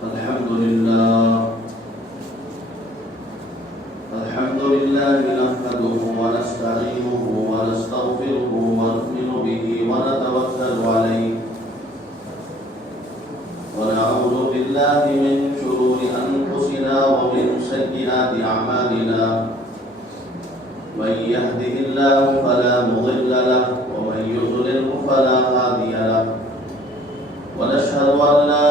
الحمد لله نحمده ونستعينه ونستغفره ونؤمن به ونتوكل عليه ونعوذ بالله من شرور أنفسنا ومن سيئات أعمالنا من يهده الله فلا مضل له ومن يضلل فلا هادي له ونشهد أن لا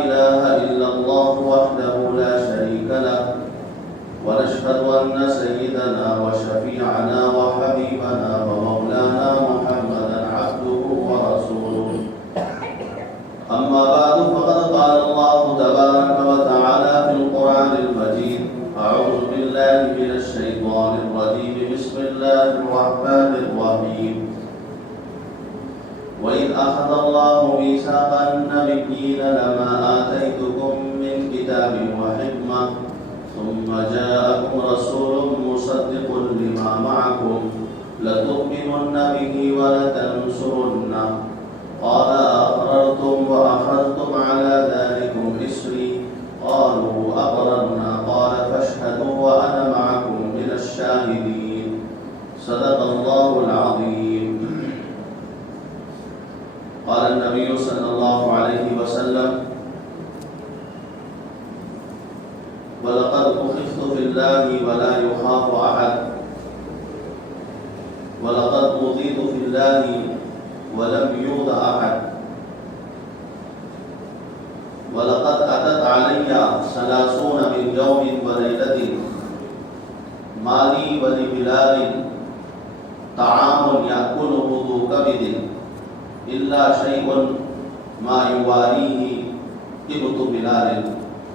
إله إلا الله وحده لا شريك له ونشهد أن سيدنا وشفيعنا وحبيبنا ومولانا محمدا عبده ورسوله أما بعد فقد قال الله تبارك وتعالى في القرآن المجيد أعوذ بالله من الشيطان الرجيم بسم الله الرحمن الرحيم وإذ أخذ الله ميثاق النبيين لما آتيتكم من كتاب وحكمة ثم جاءكم رسول مصدق لما معكم لتؤمنن به ولتنصرنه قال أقررتم وأخذتم على ذلكم إصري قالوا أقررنا قال فاشهدوا وأنا معكم من الشاهدين صدق الله العظيم. قال النبي صلى الله عليه وسلم وَلَقَدْ أُخِفْتُ فِي اللَّهِ وَلَا يُخَافُ أَحَدٌ وَلَقَدْ أُوذِيتُ فِي اللَّهِ وَلَمْ يُؤْذَ أَحَدٌ وَلَقَدْ أَتَتْ عَلَيَّ 30 مِنْ يَوْمٍ وَلَيْلَةٍ مَا لِي وَلِبِلَالٍ طَعَامٌ يَأْكُلُهُ ذُو كَبِدٍ إِلَّا شَيْءٌ مَا يُوَارِيهِ إِبْطُ بِلَالٍ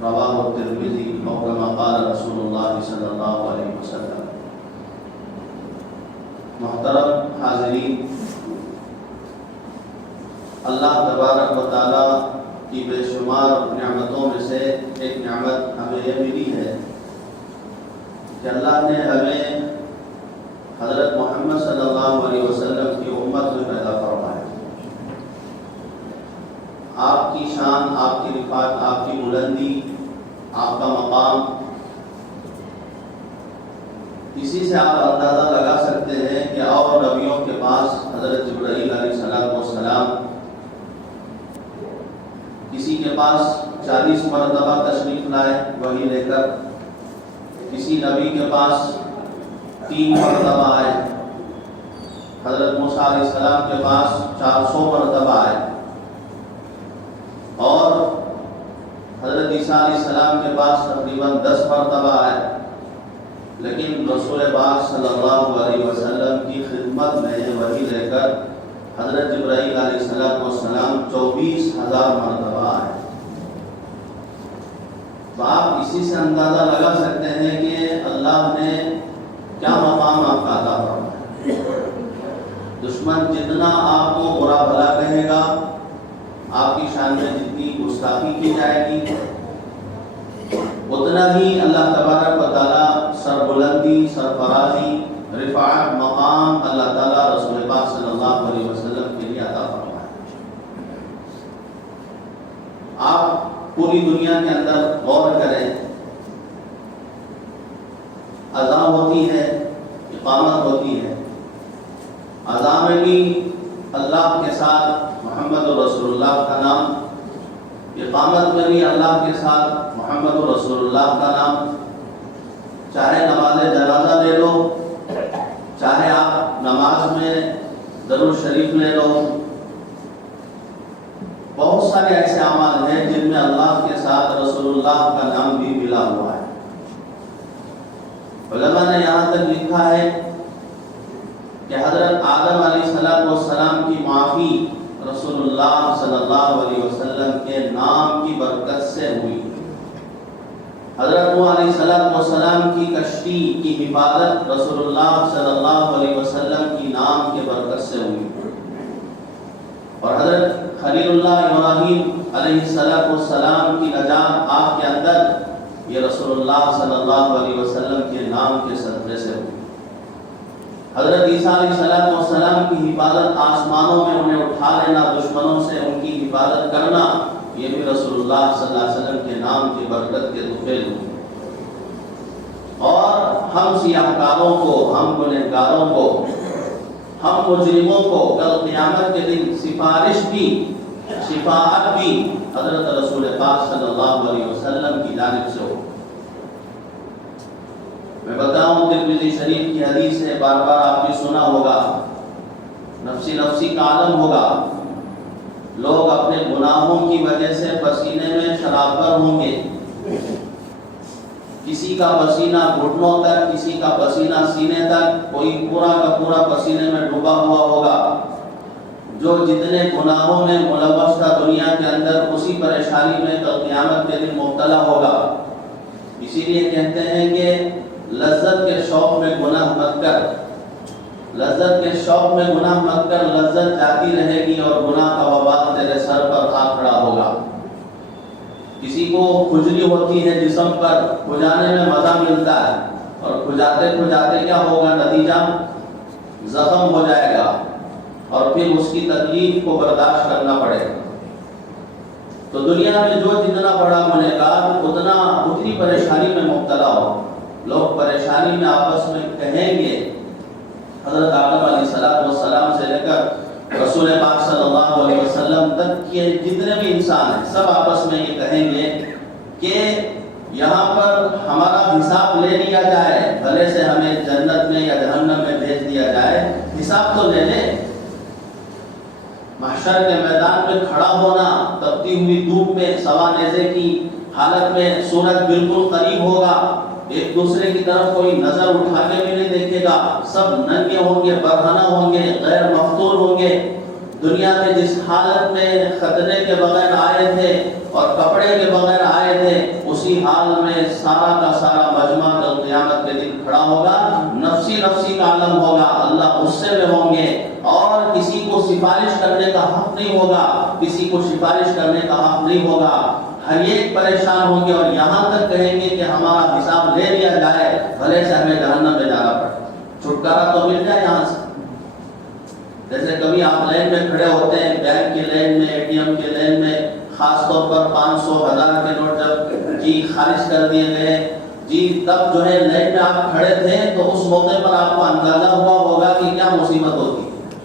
رواہ الترمذی اور کما قال رسول اللہ صلی اللہ علیہ وسلم. محترم حاضرین، اللہ تبارک و تعالی کی بے شمار نعمتوں میں سے ایک نعمت ہمیں یہ ملی ہے کہ اللہ نے ہمیں حضرت محمد صلی اللہ علیہ وسلم کی امت میں پیدا فرمایا. آپ کی شان، آپ کی رفعت، آپ کی بلندی، آپ کا مقام، اسی سے آپ اندازہ لگا سکتے ہیں کہ اور نبیوں کے پاس حضرت جبرائیل علیہ السلام کسی کے پاس 40 مرتبہ تشریف لائے وحی لے کر، کسی نبی کے پاس 3 مرتبہ آئے، حضرت موسیٰ علیہ السلام کے پاس 400 مرتبہ آئے، اور حضرت عیسیٰ علیہ السلام کے پاس تقریباً 10 مرتبہ آئے. لیکن رسول پاک صلی اللہ علیہ وسلم کی خدمت میں وحی لے کر حضرت جبرائیل علیہ السلام 24,000 مرتبہ آئے. تو آپ اسی سے اندازہ لگا سکتے ہیں کہ اللہ نے کیا مقام آپ کا عطا فرمایا. دشمن جتنا آپ کو برا بھلا کہے گا، آپ کی شان میں جتنی گستاخی کی جائے گی، اتنا ہی اللہ تبارک و تعالیٰ سربلندی، سرفرازی، رفعت، مقام اللہ تعالیٰ رسول پاک صلی اللہ علیہ وسلم کے لیے عطا فرمائے. آپ پوری دنیا کے اندر غور کریں، اذان ہوتی ہے، اقامت ہوتی ہے. اذان میں بھی اللہ کے ساتھ محمد رسول اللہ کا نام، اقامت میں بھی اللہ کے ساتھ محمد رسول اللہ کا نام. چاہے نماز جنازہ لے لو، چاہے آپ نماز میں درود شریف لے لو، بہت سارے ایسے اعمال ہیں جن میں اللہ کے ساتھ رسول اللہ کا نام بھی ملا ہوا ہے. علماء نے یہاں تک لکھا ہے کہ حضرت آدم علیہ السلام کی معافی رسول اللہ صلی اللہ علیہ وسلم کے نام کی برکت سے ہوئی. حضرت نوح علیہ السلام کی کشتی کی حفاظت رسول اللہ صلی اللہ علیہ وسلم کی نام کے برکت سے ہوئی. اور حضرت خلیل اللہ ابراہیم علیہ السلام کی نجات آپ کے اندر یہ رسول اللہ صلی اللہ علیہ وسلم کے نام کے صدقے سے ہوئی. حضرت عیسیٰ علیہ السلام کی حفاظت آسمانوں میں انہیں اٹھا لینا، دشمنوں سے ان کی حفاظت کرنا، یہ بھی رسول اللہ صلی اللہ علیہ وسلم کے نام کی برکت کے طفیل ہوں۔ اور ہم سیاہ کاروں کو، ہم گنہگاروں کو، ہم مجرموں کو کل قیامت کے دن سفارش بھی، شفاعت بھی حضرت رسول پاک صلی اللہ علیہ وسلم کی جانب سے ہو۔ میں بتاؤں ترمذی شریف کی حدیث ہے، بار بار آپ نے سنا ہوگا، نفسی نفسی کا عالم ہوگا، لوگ اپنے گناہوں کی وجہ سے پسینے میں شرابور ہوں گے، کسی کا پسینہ گھٹنوں تک، کسی کا پسینہ سینے تک، کوئی پورا کا پورا پسینے میں ڈوبا ہوا ہوگا۔ جو جتنے گناہوں میں ملوث تھا دنیا کے اندر، اسی پریشانی میں کل قیامت کے دن مبتلا ہوگا۔ اسی لیے کہتے ہیں کہ لذت کے شوق میں گناہ مت کر، لذت کے شوق میں گناہ مت کر، لذت جاتی رہے گی اور گناہ کا وبال تیرے سر پر آ کھڑا ہوگا۔ کسی کو کھجلی ہوتی ہے جسم پر، کھجانے میں مزہ ملتا ہے، اور کھجاتے کھجاتے کیا ہوگا، نتیجہ زخم ہو جائے گا اور پھر اس کی تکلیف کو برداشت کرنا پڑے گا۔ تو دنیا میں جو جتنا بڑا گنہگار اتنی پریشانی میں مبتلا ہو۔ لوگ پریشانی میں آپس میں کہیں گے، حضرت آدم علیہ السلام سے لے کر رسول پاک صلی اللہ علیہ وسلم تک کے جتنے بھی انسان ہیں، سب آپس میں یہ کہیں گے کہ یہاں پر ہمارا حساب لے لیا جائے، بھلے سے ہمیں جنت میں یا جہنم میں بھیج دیا جائے، حساب تو لے لے۔ محشر کے میدان میں کھڑا ہونا، تپتی ہوئی دھوپ میں سوا نیزے کی حالت میں، سورج بالکل قریب ہوگا، ایک دوسرے کی طرف کوئی نظر اٹھا کے بھی نہیں دیکھے گا، سب ننگے ہوں گے، برہنہ ہوں گے، غیر مفتون ہوں گے۔ دنیا میں جس حالت میں ختنے کے بغیر آئے تھے اور کپڑے کے بغیر آئے تھے، اسی حال میں سارا کا سارا مجمع کل قیامت کے دن کھڑا ہوگا، نفسی نفسی کا عالم ہوگا، اللہ غصے میں ہوں گے، اور کسی کو سفارش کرنے کا حق نہیں ہوگا، کسی کو سفارش کرنے کا حق نہیں ہوگا۔ ہر ایک پریشان ہوں گے اور یہاں تک کہیں گے کہ ہمارا حساب لے لیا جائے، بھلے سے ہمیں جہنم میں جانا پڑے، چھٹکارا تو مل جائے یہاں سے۔ جیسے کبھی آپ لائن میں کھڑے ہوتے ہیں، بینک کے لائن میں، اے ٹی ایم کے لائن میں، خاص طور پر 500 1000 کے نوٹ جب خارج کر دیے گئے، تب جو ہے لائن میں آپ کھڑے تھے، تو اس موقع پر آپ کو اندازہ ہوا ہوگا کہ کیا مصیبت ہوتی ہے،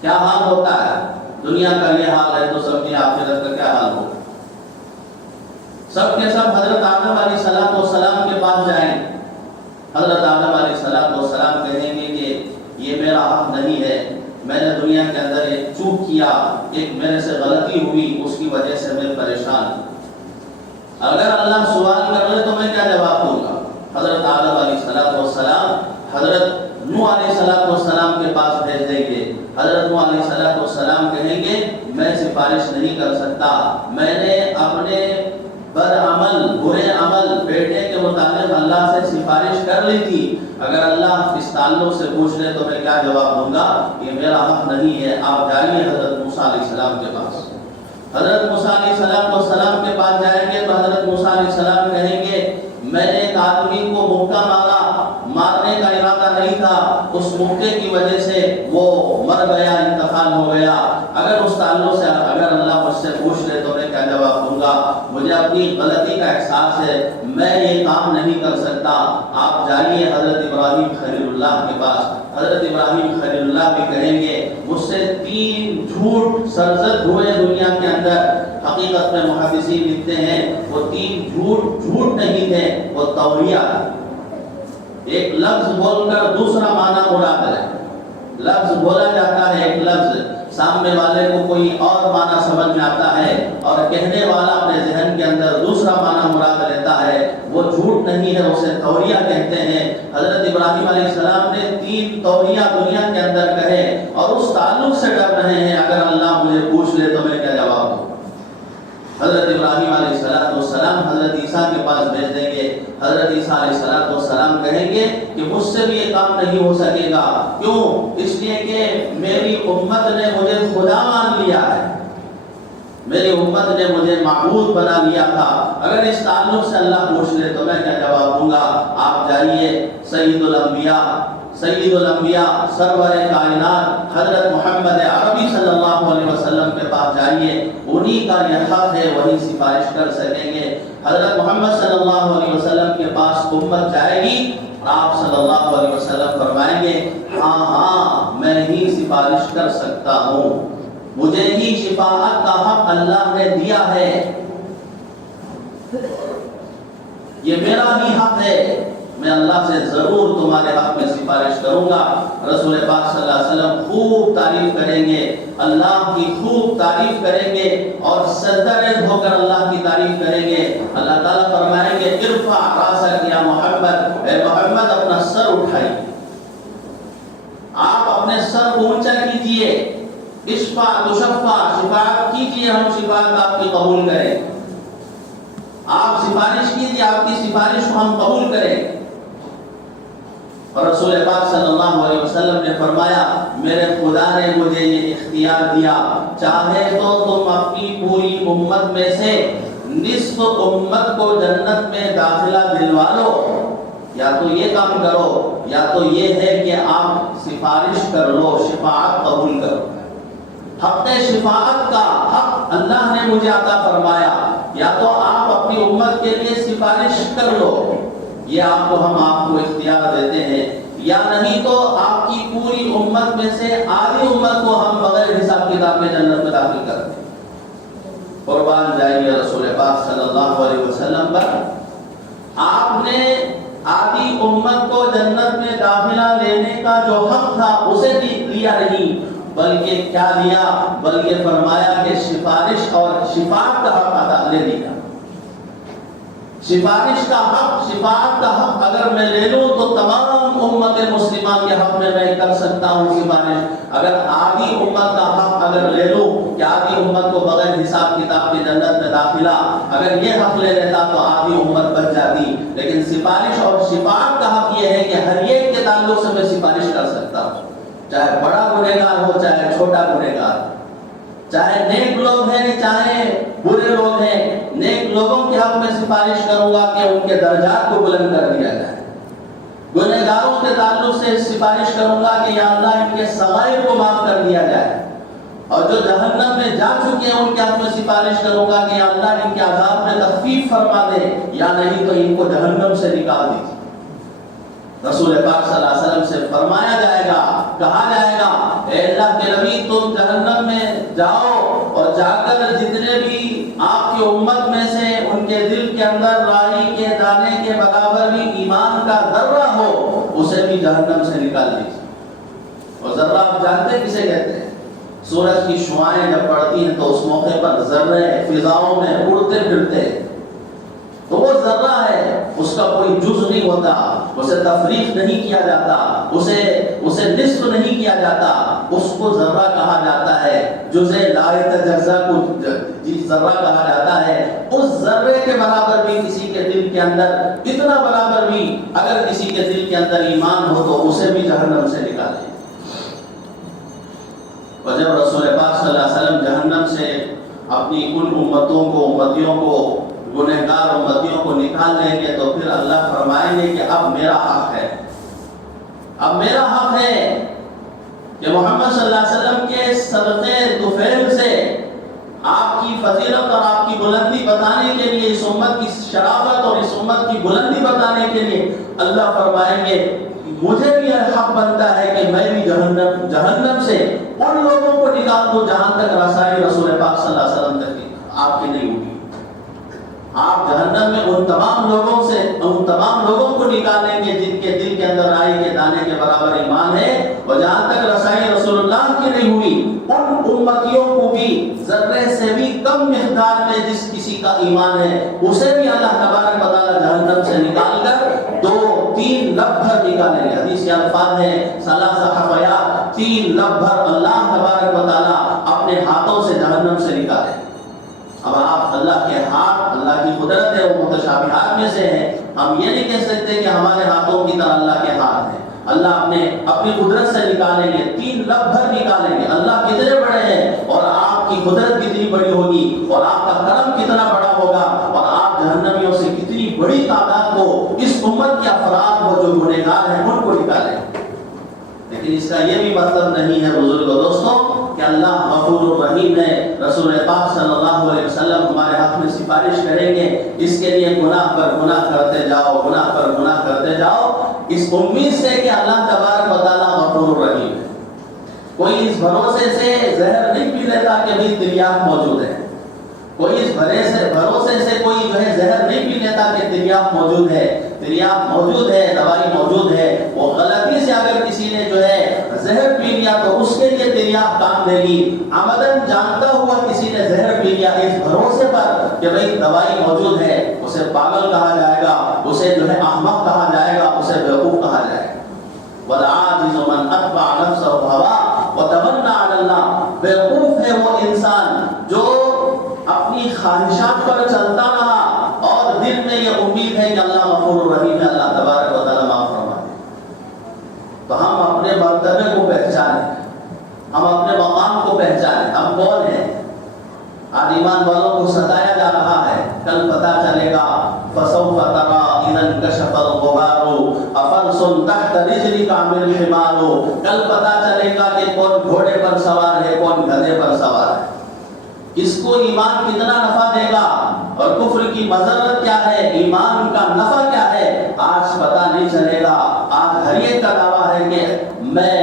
کیا حال ہوتا ہے۔ دنیا کا یہ حال ہے تو سب کی آخرت کا کیا حال ہوگا۔ سب کے سب حضرت آدم علیہ السلام کے پاس جائیں، حضرت آدم علیہ السلام کہیں گے کہ یہ میرا حق نہیں ہے، میں نے دنیا کے اندر ایک چوک کیا، ایک میرے سے غلطی ہوئی، اس کی وجہ سے میں پریشان ہوں۔ اگر اللہ سوال کر لے تو میں کیا جواب دوں گا؟ حضرت آدم علیہ السلام حضرت نوح علیہ السلام کے پاس بھیج دیں گے۔ حضرت نوح علیہ السلام کہیں گے میں سفارش نہیں کر سکتا، میں نے اپنے بد عمل، برے عمل بیٹے کے متعلق اللہ سے سفارش کر لی تھی، اگر اللہ اس تعلق سے پوچھ لے تو میں کیا جواب دوں گا؟ یہ میرا حق نہیں ہے، آپ جائیے حضرت موسیٰ علیہ السلام کے پاس۔ حضرت موسیٰ علیہ السلام کے پاس جائیں گے تو حضرت موسیٰ علیہ السلام کہیں گے میں نے ایک آدمی کو مکہ مارا، مارنے کا ارادہ نہیں تھا، اس مکے کی وجہ سے وہ مر گیا، انتقال ہو گیا، اگر اس تعلق سے اگر اللہ مجھ سے پوچھ لے تو میں کیا جواب دوں گا؟ مجھے اپنی غلطی کا احساس ہے، میں یہ کام نہیں کر سکتا۔ آپ جائیے حضرت ابراہیم خلیل اللہ کے پاس، حضرت ابراہیم خلیل اللہ بھی کہیں گے مجھ سے 3 جھوٹ سرزد ہوئے دنیا کے اندر، حقیقت میں محدثین لکھتے ہیں وہ 3 جھوٹ نہیں تھے، وہ توریہ، ایک لفظ بول کر دوسرا معنی مراد ہے۔ لفظ بولا جاتا ہے ایک لفظ، سامنے والے کو کوئی اور معنی سمجھ میں آتا ہے اور کہنے والا اپنے ذہن کے اندر دوسرا معنی مراد لیتا ہے، وہ جھوٹ نہیں ہے، اسے توریہ کہتے ہیں۔ حضرت ابراہیم علیہ السلام نے 3 توریہ دنیا کے اندر کہے اور اس تعلق سے ڈر رہے ہیں اگر اللہ مجھے پوچھ لے تو میں کیا جواب دوں؟ حضرت ابراہیم علیہ السلام حضرت عیسیٰ کے پاس بھیج دیں گے، حضرت عیسیٰ علیہ السلام کہیں گے کہ مجھ سے بھی یہ کام نہیں ہو سکے گا، کیوں؟ اس لیے کہ میری امت نے مجھے خدا مان لیا ہے، میری امت نے مجھے معبود بنا لیا تھا، اگر اس تعلق سے اللہ پوچھ لے تو میں کیا جواب دوں گا؟ آپ جائیے سید الانبیاء سید الانبیاء سرور کائنات حضرت محمد عربی صلی اللہ علیہ وسلم کے پاس جائیے، انہی کا یہ حق ہے، وہی سفارش کر سکیں گے۔ حضرت محمد صلی اللہ علیہ وسلم کے پاس امت جائے گی، آپ صلی اللہ علیہ وسلم فرمائیں گے ہاں ہاں میں ہی سفارش کر سکتا ہوں، مجھے ہی شفاعت کا حق اللہ نے دیا ہے، یہ میرا ہی حق ہے، میں اللہ سے ضرور تمہارے حق میں سفارش کروں گا۔ رسول پاک صلی اللہ علیہ وسلم خوب تعریف کریں گے، اللہ کی خوب تعریف کریں گے اور سجدہ ریز ہو کر اللہ کی تعریف کریں گے۔ اللہ تعالیٰ فرمائیں گے ارفع راسک یا محمد، اے محمد اپنا سر اٹھائیے، آپ اپنے سر کو اونچا کیجئے، اشفع تشفع، شفاعت کیجئے، ہم شفاعت آپ کی قبول کریں، آپ سفارش کیجئے، آپ کی سفارش کو ہم قبول کریں۔ اور رسول پاک صلی اللہ علیہ وسلم نے فرمایا میرے خدا نے مجھے یہ اختیار دیا، چاہے تو تم اپنی پوری امت میں سے نصف امت کو جنت میں داخلہ دلوا لو، یا تو یہ کام کرو یا تو یہ ہے کہ آپ سفارش کر لو، شفاعت قبول کرو۔ حق شفاعت کا حق اللہ نے مجھے عطا فرمایا، یا تو آپ اپنی امت کے لیے سفارش کر لو، یہ آپ کو ہم آپ کو اختیار دیتے ہیں، یا نہیں تو آپ کی پوری امت میں سے آدھی امت کو ہم بغیر حساب کتاب میں جنت میں داخل کرتے ہیں۔ قربان جائیے رسول پاک صلی اللہ علیہ وسلم پر، آپ نے آدھی امت کو جنت میں داخلہ لینے کا جو حق تھا اسے لیا نہیں، بلکہ کیا لیا، بلکہ فرمایا کہ سفارش اور شفاعت کا حق عطا لے لیا۔ سفارش کا حق، شفاعت کا حق اگر میں لے لوں تو تمام امت مسلمہ کے حق میں میں کر سکتا ہوں سفارش۔ اگر آدھی امت کا حق اگر لے لوں کہ آدھی امت کو بغیر حساب کتاب کے جنت میں داخلہ، اگر یہ حق لے لیتا تو آدھی امت بچ جاتی، لیکن سفارش اور شفاعت کا حق یہ ہے کہ ہر ایک کے تعلق سے میں سفارش کر سکتا ہوں، چاہے بڑا گنہگار ہو چاہے چھوٹا گنہگار، چاہے نیک لوگ ہیں چاہے برے لوگ ہیں، نیک لوگوں کے حق میں سفارش کروں گا کہ ان کے درجات کو بلند کر دیا جائے، گنہگاروں کے تعلق سے سفارش کروں گا کہ یا اللہ ان کے صغائر کو معاف کر دیا جائے، اور جو جہنم میں جا چکے ہیں ان کے حق میں سفارش کروں گا کہ یا اللہ ان کے عذاب میں تخفیف فرما دے، یا نہیں تو ان کو جہنم سے نکال دیجیے۔ رسول پاک صلی اللہ علیہ وسلم سے فرمایا جائے گا، کہا جائے گا اے اللہ کے نبی تم جہنم میں جاؤ اور جا کر جتنے بھی آپ کی امت میں سے ان کے دل کے اندر رائی کے دانے کے برابر بھی ایمان کا ذرہ ہو اسے بھی جہنم سے نکال دیجیے۔ اور ذرہ آپ جانتے کسے کہتے ہیں؟ سورج کی شعاعیں جب پڑتی ہیں تو اس موقع پر ذرے فضاؤں میں اڑتے پھرتے ہیں، تو وہ ذرہ ہے، اس کا کوئی جز نہیں ہوتا، اسے تفریق نہیں کیا جاتا، اسے نصف نہیں کیا جاتا، اس کو ذرہ کہا جاتا ہے، جزء لا یتجزا کو ذرہ کہا جاتا ہے۔ اس ذرے کے برابر بھی کسی کے دل کے اندر، اتنا برابر بھی اگر کسی کے دل کے اندر ایمان ہو تو اسے بھی جہنم سے نکالے۔ اور جب رسول پاک صلی اللہ علیہ وسلم جہنم سے اپنی ان امتیوں کو گنہگار امتیوں کو نکال لیں گے تو پھر اللہ فرمائیں گے کہ اب میرا حق ہے، اب میرا حق ہے کہ محمد صلی اللہ علیہ وسلم کے صدقے طفیل سے آپ کی فضیلت اور آپ کی بلندی بتانے کے لیے، اس امت کی شرافت اور اس امت کی بلندی بتانے کے لیے اللہ فرمائیں گے مجھے بھی یہ حق بنتا ہے کہ میں بھی جہنم سے ان لوگوں کو نکال دوں جہاں تک رسائی رسول پاک صلی اللہ علیہ وسلم تک آپ کی نہیں ہوگی۔ آپ جہنم میں ان تمام لوگوں کو نکالیں گے جن کے دل کے اندر رائی کے دانے کے برابر ایمان ہے، اور جہاں تک رسائی رسول اللہ کی نہیں ہوئی ان امتیوں کو بھی ذرے سے بھی کم مقدار میں جس کسی کا ایمان ہے اسے بھی اللہ تبارک و تعالی جہنم سے نکال کر 2-3 لب بھر نکالیں گے۔ حدیث کے الفاظ ہیں ثلاثہ حفیات، 3 لب بھر اللہ تبارک و تعالی اپنے ہاتھوں سے جہنم سے نکالیں۔ اب آپ اللہ کے ہاتھ، اللہ کی قدرت ہے، وہ متشابہات میں سے ہے، ہم یہ نہیں کہہ سکتے کہ ہمارے ہاتھوں کی طرح اللہ کے ہاتھ ہیں۔ اللہ اپنی قدرت سے نکالیں گے، 3 لب بھر نکالیں گے۔ اللہ کتنے بڑے ہیں اور آپ کی قدرت کتنی بڑی ہوگی اور آپ کا کرم کتنا بڑا ہوگا، اور آپ جہنمیوں سے کتنی بڑی تعداد کو، اس امت کے افراد کو جو گنہگار ہیں ان کو نکالیں۔ لیکن اس کا یہ بھی مطلب نہیں ہے بزرگوں دوستوں کہ اللہ غفور الرحیم ہے، رسول پاک صلی اللہ علیہ وسلم ہمارے حق میں سفارش کریں گے، اس کے لیے گناہ پر گناہ کرتے جاؤ، گناہ پر گناہ کرتے جاؤ، اس امید سے کہ اللہ تبارک و تعالیٰ غفور الرحیم ہے۔ کوئی اس بھروسے سے زہر نہیں پی لیتا کہ بھئی تریاق موجود ہے، کوئی اس بھروسے سے کوئی جو ہے زہر نہیں پی لیتا کہ تریاق موجود ہے، تریاق موجود ہے، دوائی موجود ہے، وہ غلطی سے اگر کسی نے جو ہے زہر پی لیا تو اس کے لیے تریاق کام دے گی، عمدن جانتا ہوا کسی نے زہر پی لیا اس بھروسے پر کہ بھئی دوائی موجود ہے، اسے پاگل کہا جائے گا، اسے جو ہے احمق کہا جائے گا، اسے بیوقوف کہا جائے گا۔ والعاجز من اتبع نفسه هواه وتمنى على الله، بیوقوف ہے وہ انسان جو اپنی خواہشات پر چلتا رہا اور دل میں یہ امید ہے کہ اللہ غفور الرحیم ہے، اللہ تبارک و تعالیٰ معاف فرمائے۔ تو ہم اپنے مرتبے کو پہچانیں، ہم اپنے مقام کو پہچانیں، ہم کون ہیں۔ آج ایمان والوں کو ستایا جا رہا ہے، کل پتہ چلے گا فسوف ترى اذا انكشف الغبار افرس تحت رجلك من الحمار، کل پتہ چلے گا کہ کون گھوڑے پر سوار ہے، کون گدھے پر سوار ہے، کس کو ایمان کتنا نفع دے گا اور کفر کی مضرت کیا ہے، ایمان کا نفع کیا ہے، آج پتہ نہیں چلے گا۔ آج ہر ایک کا دعویٰ ہے کہ میں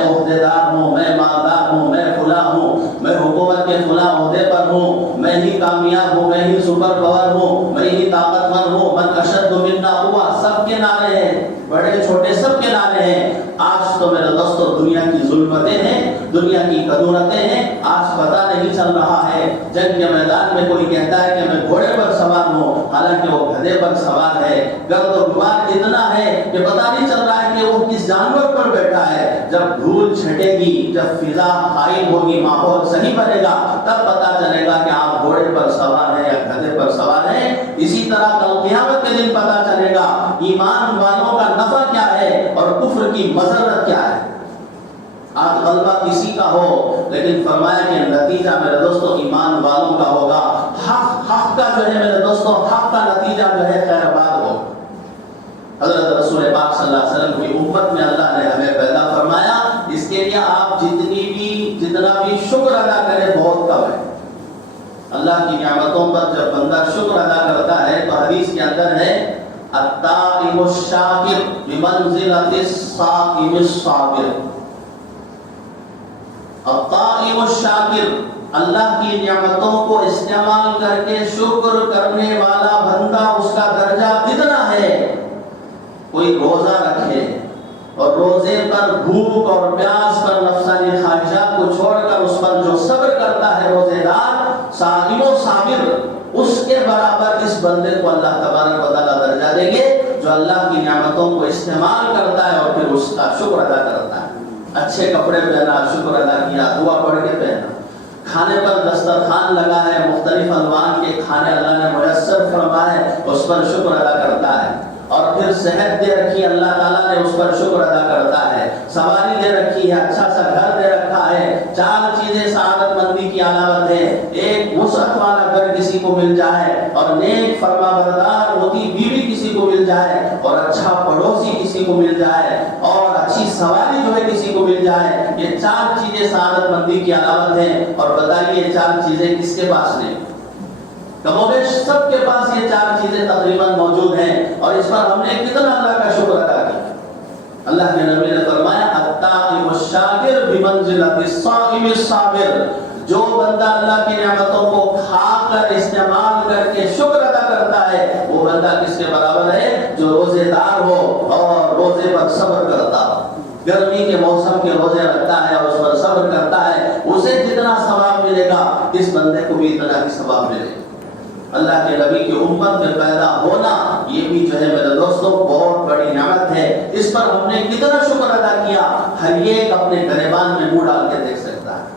عہدیدار ہوں، میں مالدار ہوں، میں فلاں ہوں، میں حکومت کے فلاں عہدے پر ہوں، میں ہی کامیاب ہوں، میں ہی سپر پاور ہوں، میں ہی طاقتور ہوں، من اشد منا قوہ، سب کے نعرے ہیں، بڑے چھوٹے سب کے نعرے ہیں۔ آج تو میرے دوستو دنیا کی ظلمتیں ہیں، دنیا کی قدورتیں ہیں، آج پتہ نہیں چل رہا ہے۔ جنگ کے میدان میں کوئی کہتا ہے کہ میں گھوڑے پر سوار ہوں، حالانکہ وہ گدھے پر سوار ہے۔ گرد و غبار اتنا ہے کہ پتہ نہیں چل رہا ہے کہ وہ کس جانور پر بیٹھا ہے۔ جب دھول چھٹے گی، جب فضا قائم ہوگی، ماحول صحیح بنے گا، تب پتہ چلے گا کہ آپ گھوڑے پر سوار ہیں یا گدھے پر سوار ہیں۔ اسی طرح کل قیامت کے دن پتہ چلے گا ایمان والوں کا نفع کیا ہے اور کفر کی مضرت کیا ہے۔ آج غلبہ کسی کا ہو، لیکن فرمایا کہ نتیجہ میرے دوستو ایمان والوں کا ہوگا۔ حق کا جو ہے میرے دوستو، حق کا نتیجہ جو ہے خیر آباد ہو۔ حضرت رسول پاک صلی اللہ علیہ وسلم کی امت میں اللہ نے ہمیں پیدا فرمایا، اس کے لیے آپ جتنا بھی شکر ادا کریں بہت کم ہے۔ اللہ کی نعمتوں پر جب بندہ شکر ادا کرتا ہے تو حدیث کے اندر ہے التائب الشاکر بمنزلۃ الصائم الصابر۔ التائب الشاکر، اللہ کی نعمتوں کو استعمال کر کے شکر کرنے والا بندہ، اس کا درجہ کتنا ہے۔ کوئی روزہ رکھے اور روزے پر بھوک اور پیاس پر نفسانی خواہشات کو چھوڑ کر اس پر جو صبر کرتا ہے روزے دار، صائم و صابر، اس کے برابر اس بندے کو اللہ تبارک و تعالیٰ درجہ دیں گے جو اللہ کی نعمتوں کو استعمال کرتا ہے اور پھر اس کا شکر ادا کرتا ہے۔ اچھے کپڑے پہنا، شکر ادا کیا، دعا پڑھ کے پہنا، کھانے پر دسترخوان لگا ہے، مختلف الوان کے کھانے اللہ نے میسر فرمائے، اس پر شکر ادا کرتا ہے، اور پھر صحت دے رکھی اللہ تعالیٰ نے، اس پر شکر ادا کرتا ہے، سواری دے رکھی ہے، اچھا سا گھر دے رکھا ہے۔ چار چیزیں سعادت مندی کی علامت ہے، ایک وسعت والا گھر کسی کو مل جائے، اور نیک فرما بردار ہوتی بیوی کسی کو مل جائے، اور اچھا پڑوسی کسی کو مل جائے، اور اچھی سواری جو ہے کسی کو مل جائے۔ یہ چار چیزیں سعادت مندی کی علامت ہیں، اور بتائیے یہ چار چیزیں کس کے پاس نہیں؟ کم و بیش سب کے پاس یہ چار چیزیں تقریباً موجود ہیں، اور اس پر ہم نے کتنا اللہ کا شکر ادا کیا۔ اللہ کے نبی نے فرمایا التائب الشاکر بمنزلۃ الصائم الصابر، جو بندہ اللہ کی نعمتوں کو کھا کر استعمال کر کے شکر ادا کرتا ہے، وہ بندہ کس کے برابر ہے؟ جو روزے دار ہو اور روزے پر صبر کرتا ہو، گرمی کے موسم کے روزے رکھتا ہے اور اس پر صبر کرتا ہے، اسے جتنا ثواب ملے گا اس بندے کو بھی اتنا ہی ثواب ملے گا۔ اللہ کے نبی کی امت میں پیدا ہونا یہ بھی جو ہے میرے دوستوں بہت بڑی نعمت ہے، اس پر ہم نے کتنا شکر ادا کیا، ہر ایک اپنے گریبان میں منہ ڈال کے دیکھ سکتا ہے۔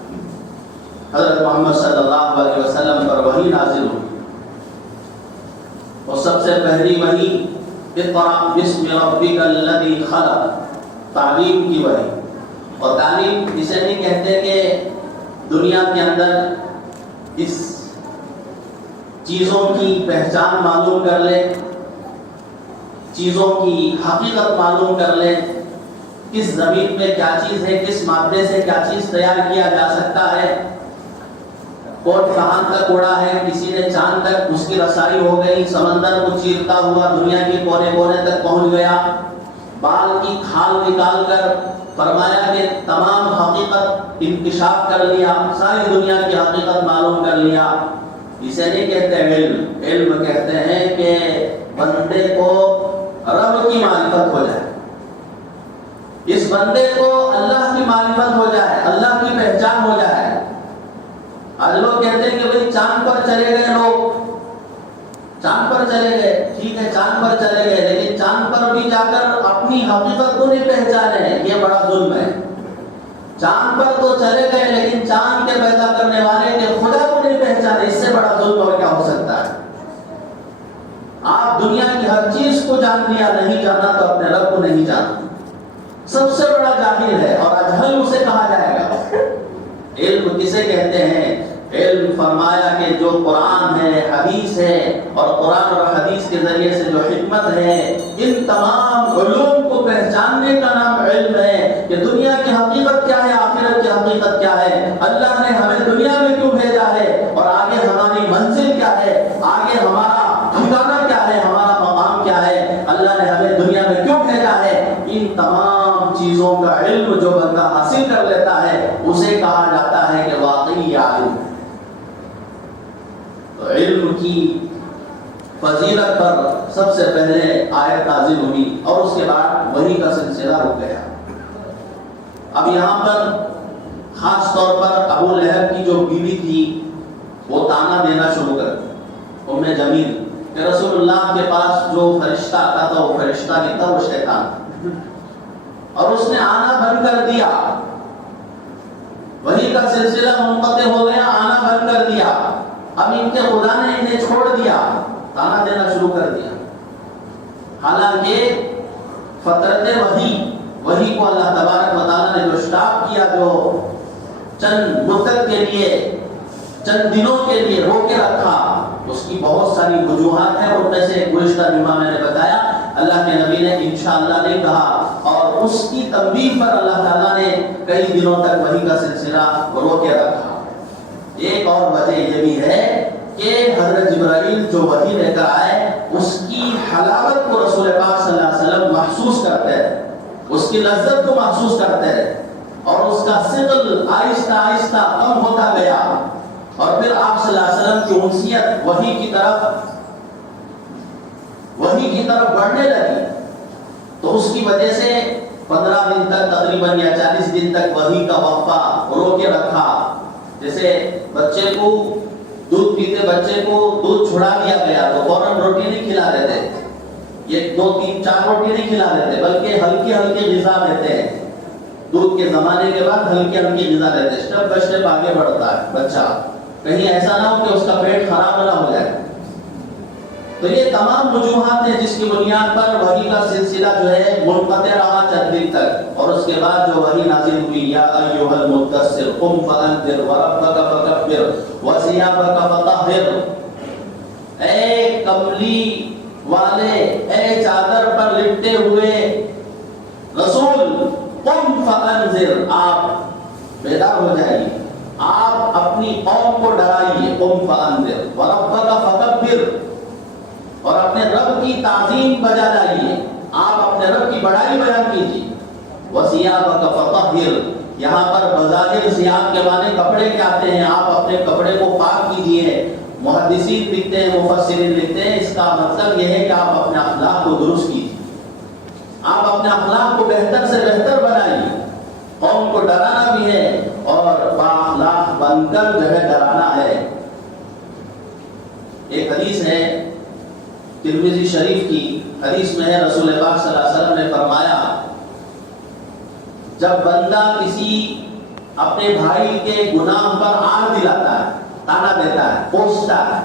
حضرت محمد صلی اللہ علیہ وسلم پر وحی نازل ہوئی، اور سب سے پہلی وحی اقرأ بسم ربک الذی خلق، تعلیم کی وحی۔ اور تعلیم اسے نہیں کہتے کہ دنیا کے اندر اس چیزوں کی پہچان معلوم کر لے، چیزوں کی حقیقت معلوم کر لے، کس زمین میں کیا چیز ہے، کس مادے سے کیا چیز تیار کیا جا سکتا ہے، کوٹ کہاں تک اڑا ہے، کسی نے چاند تک اس کی رسائی ہو گئی، سمندر کو چیرتا ہوا دنیا کے کونے کونے تک پہنچ گیا، بال کی کھال نکال کر فرمایا کہ تمام حقیقت انکشاف کر لیا، ساری دنیا کی حقیقت معلوم کر لیا۔ اسے نہیں کہتے علم، علم کہتے ہیں کہ بندے کو رب کی معرفت ہو جائے، اس بندے کو اللہ کی معرفت ہو جائے، اللہ کی پہچان ہو جائے۔ آج لوگ کہتے ہیں کہ بھئی چاند پر چلے گئے لوگ، چاند پر چلے گئے، ٹھیک ہے چاند پر چلے گئے، لیکن چاند پر بھی جا کر اپنی حقیقت کو نہیں پہچانے، یہ بڑا ظلم ہے۔ چاند پر تو چلے گئے لیکن چاند کے پیدا کرنے والے کے خدا کو نہیں پہچانے، اس سے بڑا ظلم اور کیا ہو سکتا ہے؟ آپ دنیا کی ہر چیز کو جان لیا، نہیں جانا تو اپنے رب کو نہیں جانا، سب سے بڑا جاہل ہے، اور اجہل اسے کہا جائے گا۔ علم کسے کہتے ہیں؟ علم فرمایا کہ جو قرآن ہے، حدیث ہے، اور قرآن اور حدیث کے ذریعے سے جو حکمت ہے، ان تمام علوم کو پہچاننے کا نام علم ہے، کہ دنیا کی حقیقت کیا ہے، آخرت کی حقیقت کیا ہے، اللہ نے ہمیں دنیا میں کیوں بھیجا ہے، اور آگے ہماری منزل کیا ہے، آگے ہمارا ٹھکانہ کیا ہے، ہمارا مقام کیا ہے، اللہ نے ہمیں دنیا میں کیوں بھیجا ہے، ان تمام چیزوں کا علم جو بندہ حاصل کر لیتا ہے اسے کہا جاتا ہے کہ واقعی عالم ہے۔ تو علم کی فضیلت پر سب سے پہلے آیت نازل ہوئی، اور اس کے بعد وحی کا سلسلہ رک گیا۔ اب یہاں پر خاص طور پر ابو لہب کی جو بیوی تھی وہ تانا دینا شروع کر دی، ام جمیل، کہ رسول اللہ کے پاس جو فرشتہ آتا تھا وہ فرشتہ نہیں تھا، وہ شیطان تھا، اور اس نے آنا بند کر دیا، وحی کا سلسلہ منقطع ہو گیا، آنا بند کر دیا، اب ان کے خدا نے انہیں چھوڑ دیا، تانا دینا شروع کر دیا۔ حالانکہ فطرت وحی کو اللہ تبارک و تعالیٰ نے جو سٹاپ کیا، جو چند مدت کے لیے، چند دنوں کے لیے روکے رکھا، اس کی بہت ساری وجوہات ہیں، ان میں سے گزشتہ جمعہ میں نے بتایا، اللہ کے نبی نے انشاءاللہ نہیں کہا، اور اس کی تنبیہ پر اللہ تعالیٰ نے کئی دنوں تک وحی کا سلسلہ روکے رکھا۔ ایک اور وجہ یہ بھی ہے کہ حضرت جبرائیل جو وحی لے کر آئے، اس کی حلاوت کو رسول پاک صلی اللہ علیہ وسلم محسوس کرتے ہیں، اس کی لذت کو محسوس کرتے ہیں، اور اس کا ثقل آہستہ آہستہ کم ہوتا گیا، اور پھر آپ صلی اللہ علیہ وسلم کی انسیت وحی کی طرف بڑھنے لگی، تو اس کی وجہ سے 15 دن تک تقریباً یا 40 دن تک وحی کا وقفہ روکے رکھا۔ جیسے بچے کو دودھ پیتے بچے کو دودھ چھڑا دیا گیا تو فوراً روٹی نہیں کھلا دیتے، یہ 2 3 4 روٹی نہیں کھلا دیتے، بلکہ ہلکی ہلکی غذا دیتے ہیں۔ دودھ کے زمانے کے بعد ہلکی ہلکی غذا دیتے، اسٹیپ بائی اسٹیپ آگے بڑھتا ہے بچہ، کہیں ایسا نہ ہو کہ اس کا پیٹ خراب نہ ہو جائے۔ تو یہ تمام وجوہات ہیں جس کی بنیاد پر وحی کا سلسلہ جو ہے منقطع رہا چند دن تک، اور اس کے بعد جو وحی نازل ہوئی، یا ایھا المدثر قم فانذر وربک فکبر وثیابک فطہر، اے کملی والے، اے چادر پر لپٹے ہوئے رسول، قم فانذر، آپ بیدار ہو جائیے، آپ اپنی قوم کو ڈرائیے، قم فانذر وربک فکبر، اور اپنے رب کی تعظیم بجا لائیے، آپ اپنے رب کی بڑائی بیان کیجیے۔ وثیابک فطہر، یہاں پر بظاہر ثیاب کے معنی کپڑے کے آتے ہیں، آپ اپنے کپڑے کو پاک کیجیے۔ محدثین لکھتے ہیں، مفسرین لکھتے ہیں، اس کا مطلب یہ ہے کہ آپ اپنے اخلاق کو درست کیجیے، آپ اپنے اخلاق کو بہتر سے بہتر بنائیے۔ قوم کو ڈرانا بھی ہے اور بااخلاق بن کر جو ہے ڈرانا ہے۔ ایک حدیث ہے ترمذی شریف کی، حدیث میں ہے رسول پاک صلی اللہ علیہ وسلم نے فرمایا، جب بندہ کسی اپنے بھائی کے گناہ پر آڑ دلاتا ہے، تانا دیتا ہے، کوستا ہے،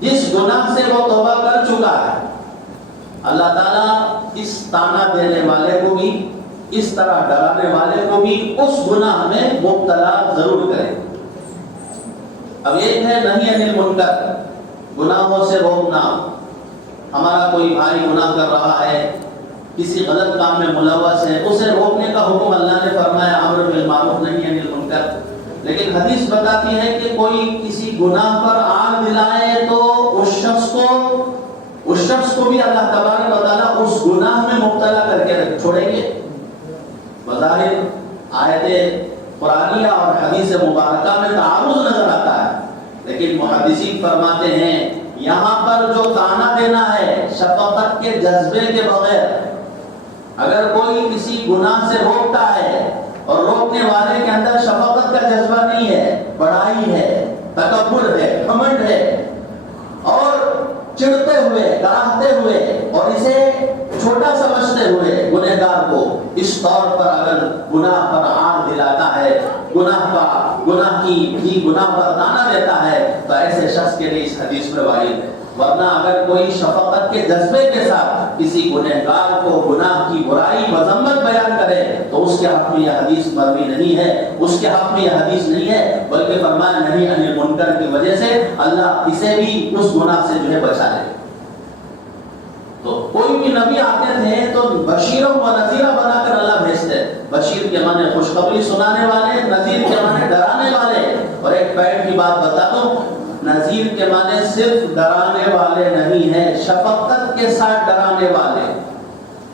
جس گناہ سے وہ توبہ کر چکا ہے، اللہ تعالیٰ اس تانا دینے والے کو بھی، اس طرح ڈرانے والے کو بھی اس گناہ میں مبتلا ضرور کرے۔ اب ایک ہے نہی عن المنکر، گناہوں سے روکنا، ہمارا کوئی بھائی گناہ کر رہا ہے، کسی غلط کام میں ملوث ہے، اسے روکنے کا حکم اللہ نے فرمایا، امر بالمعروف نہی عن المنکر۔ لیکن حدیث بتاتی ہے کہ کوئی کسی گناہ پر آگ دلائے تو اس شخص کو بھی اللہ تبارک و تعالیٰ اس گناہ میں مبتلا کر کے چھوڑیں گے۔ بظاہر آیت قرآنیہ اور حدیث مبارکہ میں تعارض نظر آتا ہے، لیکن محدثین فرماتے ہیں یہاں پر جو طعنہ دینا ہے شفقت کے جذبے کے بغیر، اگر کوئی کسی گناہ سے روکتا ہے اور روکنے والے کے اندر شفقت کا جذبہ نہیں ہے، بڑائی ہے، تکبر ہے، گھمنڈ ہے، اور چڑھتے ہوئے، کراہتے ہوئے اور اسے چھوٹا سمجھتے ہوئے گنہگار کو اس طور پر اگر گناہ پر آگ دلاتا ہے، گناہ پر طعنہ دیتا ہے، تو ایسے شخص کے لیے اس حدیث میں وعید ہے۔ ورنہ اگر کوئی شفقت کے جذبے کے ساتھ کسی گنہگار کو گناہ کی برائی مذمت بیان کرے تو اس کے حق میں یہ حدیث مروی نہیں ہے، اس کے حق میں یہ حدیث نہیں ہے، بلکہ فرمایا نہی عن المنکر کی وجہ سے اللہ اسے بھی اس گناہ سے جو ہے بچا لے۔ تو کوئی بھی نبی آتے تھے تو بشیر و نذیر بنا کر اللہ بھیجتے۔ بشیر کے معنی خوشخبری سنانے والے، نذیر کے معنی ڈرانے والے۔ اور ایک پوائنٹ کی بات بتا دوں، نذیر کے معنی صرف ڈرانے والے نہیں ہیں، شفقت کے ساتھ ڈرانے والے۔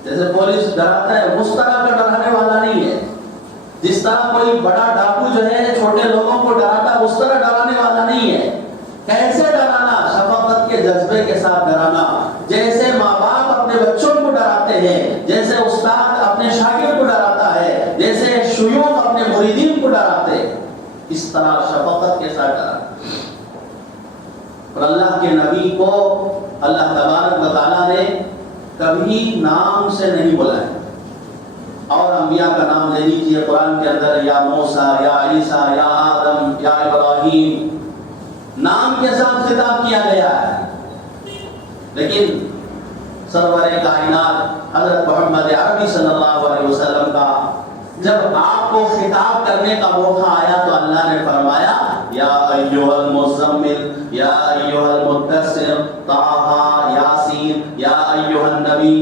جیسے پولیس ڈراتا ہے، اس طرح کا ڈرانے والا نہیں ہے۔ جس طرح کوئی بڑا ڈاکو جو ہے چھوٹے لوگوں کو ڈراتا ہے، اس طرح ڈرانے والا نہیں ہے۔ کیسے ڈرانا؟ شفقت کے جذبے کے ساتھ ڈرانا، جیسے ماں باپ اپنے بچوں کو ڈراتے ہیں، جیسے استاد اپنے شاگرد کو ڈراتا ہے، جیسے شیوخ اپنے مریدین کو ڈراتے ہیں، اس طرح شفقت کے ساتھ ڈرانا۔ اور اللہ کے نبی کو اللہ تبارک و تعالیٰ نے کبھی نام سے نہیں بلایا۔ اور انبیاء کا نام لے لیجیے قرآن کے اندر، یا موسیٰ، یا عیسیٰ، یا آدم، یا ابراہیم، نام کے ساتھ خطاب کیا گیا ہے۔ لیکن سرور کائنات حضرت محمد عربی صلی اللہ علیہ وسلم کا جب آپ کو خطاب کرنے کا موقع آیا تو اللہ نے فرمایا، یا ایھا المزمل، یا ایھا المدثر، طٰہٰ، یاسین، یا ایھا النبی۔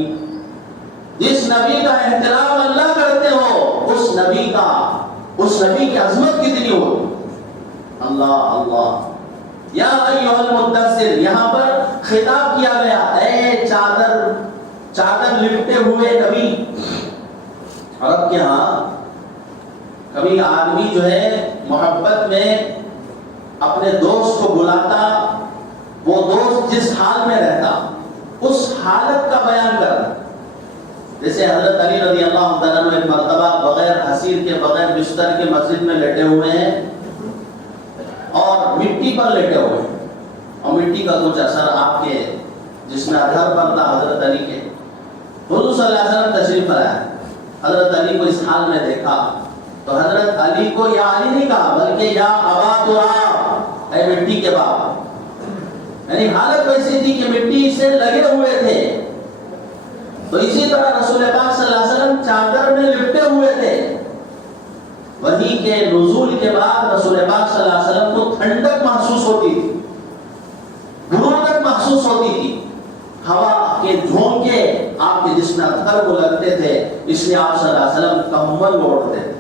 جس نبی کا احترام اللہ کرتے ہو، اس نبی کی عظمت کتنی ہو، اللہ۔ یا ایھا المدثر، یہاں پر خطاب کیا گیا، اے چادر لپٹے ہوئے نبی۔ عرب کے ہاں کبھی آدمی جو ہے محبت میں اپنے دوست کو بلاتا، وہ دوست جس حال میں رہتا اس حالت کا بیان کرتا۔ جیسے حضرت علی رضی اللہ تعالیٰ عنہ ایک مرتبہ بغیر حصیر کے، بغیر بستر کے مسجد میں لیٹے ہوئے ہیں اور مٹی پر لیٹے ہوئے ہیں، اور مٹی کا کچھ اثر آپ کے جس میں ادھر پر تھا حضرت علی کے۔ حضور صلی اللہ علیہ وسلم تشریف لائے، حضرت علی کو اس حال میں دیکھا تو حضرت علی کو یا علی نہیں کہا بلکہ یا ابا تراب، اے مٹی کے باپ۔ یعنی حالت ویسی تھی کہ مٹی سے لگے ہوئے تھے۔ تو اسی طرح رسول پاک صلی اللہ علیہ وسلم چادر میں لپٹے ہوئے تھے۔ وحی کے نزول کے بعد رسول پاک صلی اللہ علیہ وسلم کو ٹھنڈک محسوس ہوتی تھی، برودت محسوس ہوتی تھی، ہوا کے جھونکے آپ کے جسم اطہر کو لگتے تھے، اس لیے آپ صلی اللہ علیہ وسلم کمبل اوڑھتے تھے۔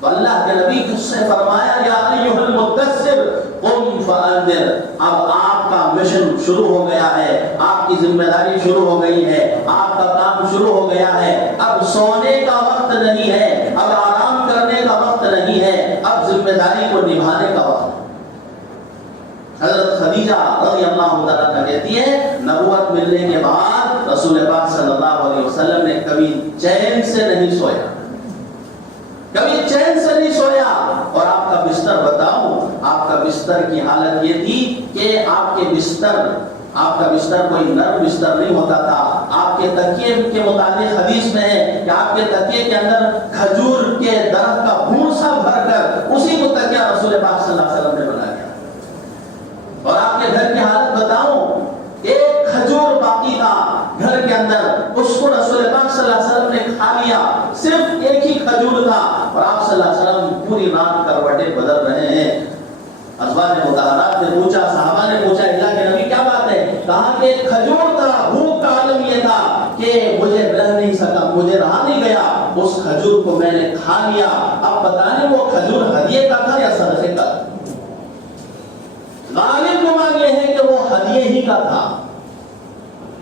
تو اللہ کے نبی سے فرمایا، یا ایھا المدثر قم فانذر، اب آپ کا مشن شروع ہو گیا ہے، آپ کی ذمہ داری شروع ہو گئی ہے، آپ کا کام شروع ہو گیا ہے۔ اب سونے کا وقت نہیں ہے، اب آرام کرنے کا وقت نہیں ہے، اب ذمہ داری کو نبھانے کا وقت ہے۔ حضرت خدیجہ رضی اللہ تعالیٰ عنہا کہتی ہے، نبوت ملنے کے بعد رسول پاک صلی اللہ علیہ وسلم نے کبھی چین سے نہیں سویا، کبھی چین سے نہیں سویا۔ اور آپ کا بستر بتاؤں، آپ کا بستر کی حالت یہ تھی کہ آپ کا بستر کوئی نرم بستر نہیں ہوتا تھا۔ آپ کے تکیے کے متعلق حدیث میں ہے کہ آپ کے تکیے کے اندر کھجور کے درخت کا بھونسا بھر کر اسی کو تکیہ رسول پاک صلی اللہ علیہ وسلم نے بنایا۔ اور آپ کے گھر کی حالت بتاؤں، ایک کھجور باقی تھا گھر کے اندر، اس کو رسول پاک صلی اللہ علیہ وسلم نے کھا لیا، صرف ایک ہی کھجور تھا، اور آپ صلی اللہ علیہ وسلم پوری رات کروٹیں بدل رہے ہیں۔ ازواج مطہرات نے پوچھا، صحابہ نے پوچھا، اللہ کے نبی کیا بات ہے؟ کہا کہ کھجور تھا، بھوک کا عالم یہ تھا کہ مجھے رہ نہیں اس کھجور کو میں نے کھا لیا. اب بتائیں وہ کھجور ہدیے کا تھا یا صدقے کا؟ غالب گمان یہ ہے کہ وہ ہدیے ہی کا تھا.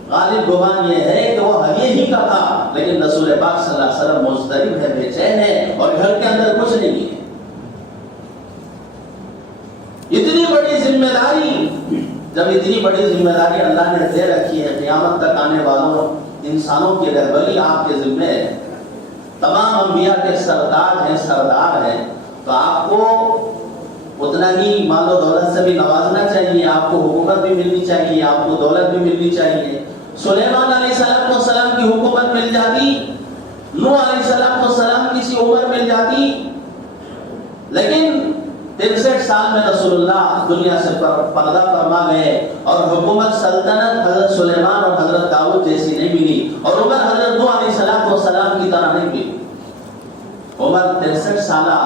غالب گمان یہ ہے کہ وہ ہدیے ہی کا تھا. لیکن رسول پاک صلی اللہ علیہ وسلم مضطرب ہے، بے چین ہے، اور گھر کے اندر کچھ نہیں ہے. اتنی بڑی ذمہ داری، جب اتنی بڑی ذمہ داری اللہ نے دے رکھی ہے، قیامت تک آنے والوں انسانوں کی رہبری آپ کے ذمہ ہے، تمام انبیاء کے سردار ہیں، سردار ہیں، تو آپ کو اتنا ہی مال و دولت سے بھی نوازنا چاہیے، آپ کو حکومت بھی ملنی چاہیے، آپ کو دولت بھی ملنی چاہیے. سلیمان علیہ السلام کی حکومت مل جاتی، نوح علیہ السلام کی سی عمر مل جاتی، لیکن 63 سال میں رسول اللہ دنیا سے پردہ فرما گئے، اور حکومت سلطنت حضرت سلیمان اور حضرت داؤد جیسی نہیں ملی، اور عمر حضرت نوح علیہ السلام کی طرح نہیں ملی. عمر 63 سالہ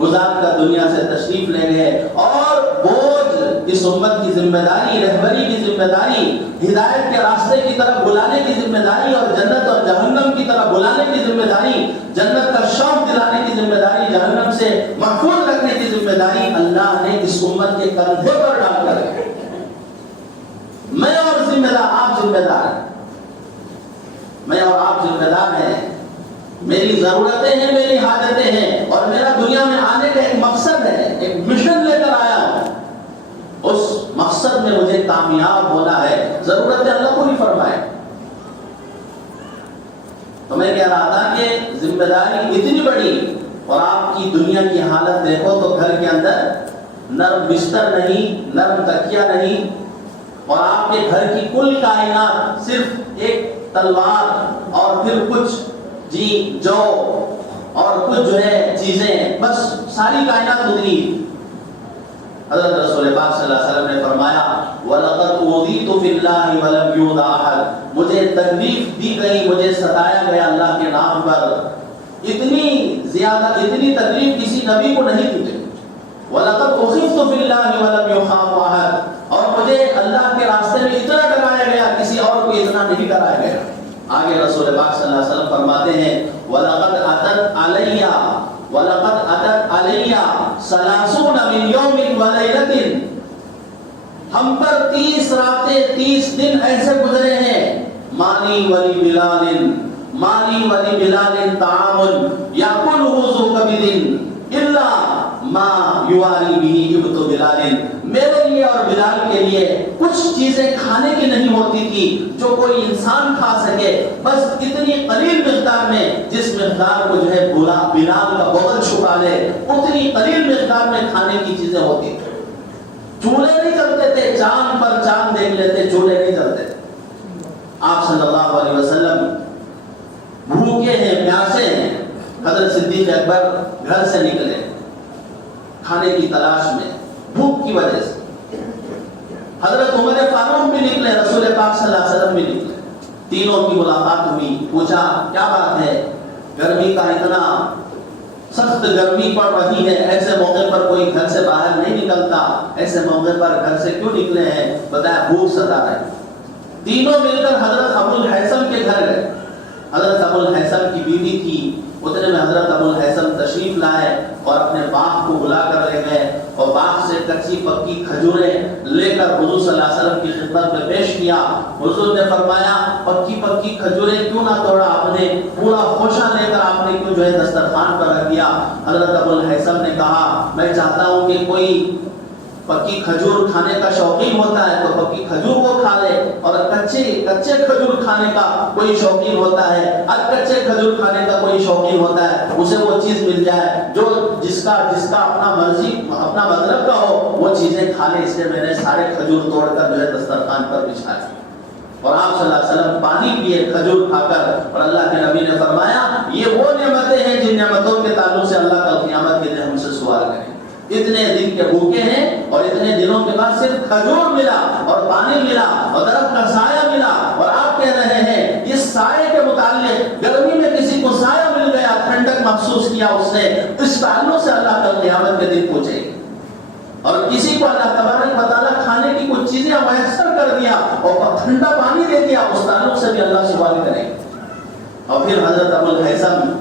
گزار کر دنیا سے تشریف لے گئے، اور بوجھ اس امت کی ذمہ داری، رہبری کی ذمہ داری، ہدایت کے راستے کی طرف بلانے کی ذمہ داری، اور جنت اور جہنم کی طرف بلانے کی ذمہ داری، جنت کا شوق دلانے کی ذمہ داری، جہنم سے محفوظ رکھنے کی ذمہ داری اللہ نے اس امت کے کندھے پر ڈال کر رکھی. میں اور ذمہ دار، آپ ذمہ دار ہیں، میں اور آپ ذمہ دار ہیں. میری ضرورتیں ہیں، میری حاجتیں ہیں، اور میرا دنیا میں آنے کا ایک مقصد ہے، ایک مشن لے کر آیا ہوں. اس مقصد میں مجھے کامیاب ہونا ہے. ضرورتیں اللہ پوری فرمائے. تو میں کہہ رہا تھا کہ ذمہ داری اتنی بڑی، اور آپ کی دنیا کی حالت دیکھو تو گھر کے اندر نرم بستر نہیں، نرم تکیہ نہیں، اور آپ کے گھر کی کل کائنات صرف ایک تلوار اور پھر کچھ جو اور کچھ جو ہے چیزیں، بس ساری کائنات اتنی. حضرت رسول پاک صلی اللہ علیہ وسلم نے فرمایا وَلَقَدْ أُوذِيتُ فِي اللَّهِ وَلَمْ يُؤْذَ أَحَدٌ، مجھے تکلیف دی گئی، مجھے ستایا گیا اللہ کے نام پر. اتنی زیادہ، اتنی تکلیف کسی نبی کو نہیں دی گئی. وَلَقَدْ أُخِفْتُ فِي اللَّهِ وَلَمْ يُخَافُ أَحَدٌ، اور مجھے اللہ کے راستے میں اتنا ڈرایا گیا، کسی اور کو اتنا نہیں ڈرایا گیا. آگے رسول پاک صلی اللہ علیہ وسلم فرماتے ہیں وَلَقَدْ أَتَتْ عَلَيَّ ثَلَاثُونَ مِنْ يَوْمٍ وَلَيْلَةٍ، ہم پر 30 راتیں 30 دن ایسے گزرے ہیں. مَالِي وَلِبِلَالٍ طَعَامٌ يَأْكُلُهُ ذُو كَبِدٍ إِلَّا مَا يُوَارِي بِهِ إِبْطُ بِلَالٍ، میرے لیے اور بلال کے لیے کچھ چیزیں کھانے کی نہیں ہوتی تھی جو کوئی انسان کھا سکے، بس اتنی قلیل مقدار میں، جس مقدار کو جو ہے بلال کا بغل چھپا لے، اتنی قلیل مقدار میں کھانے کی چیزیں ہوتی تھی. چولہے نہیں جلتے تھے، چاند پر چاند دیکھ لیتے، چولہے نہیں جلتے تھے. آپ صلی اللہ علیہ وسلم بھوکے ہیں، پیاسے ہیں. حضرت صدیق اکبر گھر سے نکلے کھانے کی تلاش میں، بھوک کی وجہ سے. حضرت عمر فاروق بھی نکلے، رسول پاک صلی اللہ علیہ وسلم بھی نکلے. تینوں کی ملاقات ہوئی. پوچھا کیا بات ہے؟ گرمی کا اتنا سخت گرمی پڑ رہی ہے، ایسے موقع پر کوئی گھر سے باہر نہیں نکلتا، ایسے موقع پر گھر سے کیوں نکلے ہیں؟ بتایا بھوک ستا رہے. تینوں مل کر حضرت ابو الحیثم کے گھر گئے. حضرت ابو الحیثم کی بیوی تھی. اتنے میں حضرت ابو الحیثم تشریف لائے اور اپنے باغ کو بلا کر لے گئے، اور باغ سے کچی پکی کھجوریں لے کر حضور صلی اللہ علیہ وسلم کی خدمت میں پیش کیا. حضور نے فرمایا پکی پکی کھجوریں کیوں نہ توڑا آپ نے، پورا خوشہ لے کر آپ نے کیوں جو ہے دسترخوان پر رکھ دیا. حضرت ابو الحیثم نے کہا میں چاہتا ہوں کہ کوئی پکی کھجور کھانے کا شوقین ہوتا ہے تو پکی کھجور کو کھا لے، اور کچے کھجور کھانے کا کوئی شوقین ہوتا ہے، کچے کھجور کھانے کا کوئی شوقین ہوتا ہے، اسے وہ چیز مل جائے جو جس کا اپنا مرضی، اپنا مطلب کا ہو، وہ چیزیں کھا لے. اس لیے میں نے سارے کھجور توڑ کر جو ہے دسترخوان پر بچھائے. اور آپ صلی اللہ علیہ وسلم پانی پیے کھجور کھا کر. اور اللہ کے نبی نے فرمایا یہ وہ نعمتیں ہیں جن نعمتوں کے تعلق سے اللہ کا قیامت کے دن ہم سے سوال کرے. اتنے دن کے بھوکے ہیں، اور اتنے دنوں کے بعد صرف کھجور ملا اور پانی ملا اور درخت کا سایہ ملا. اور آپ کہہ رہے ہیں اس سائے کے متعلق، گرمی میں کسی کو سایہ مل گیا، ٹھنڈک محسوس کیا اس نے، اس تعلق سے اللہ کا قیامت کے دن پوچھے. اور کسی کو اللہ تبارک و تعالیٰ کھانے کی کچھ چیزیں میسر کر دیا اور ٹھنڈا پانی دے دیا، اس تعلق سے بھی اللہ سوال کرے. اور پھر حضرت ابو الحیثم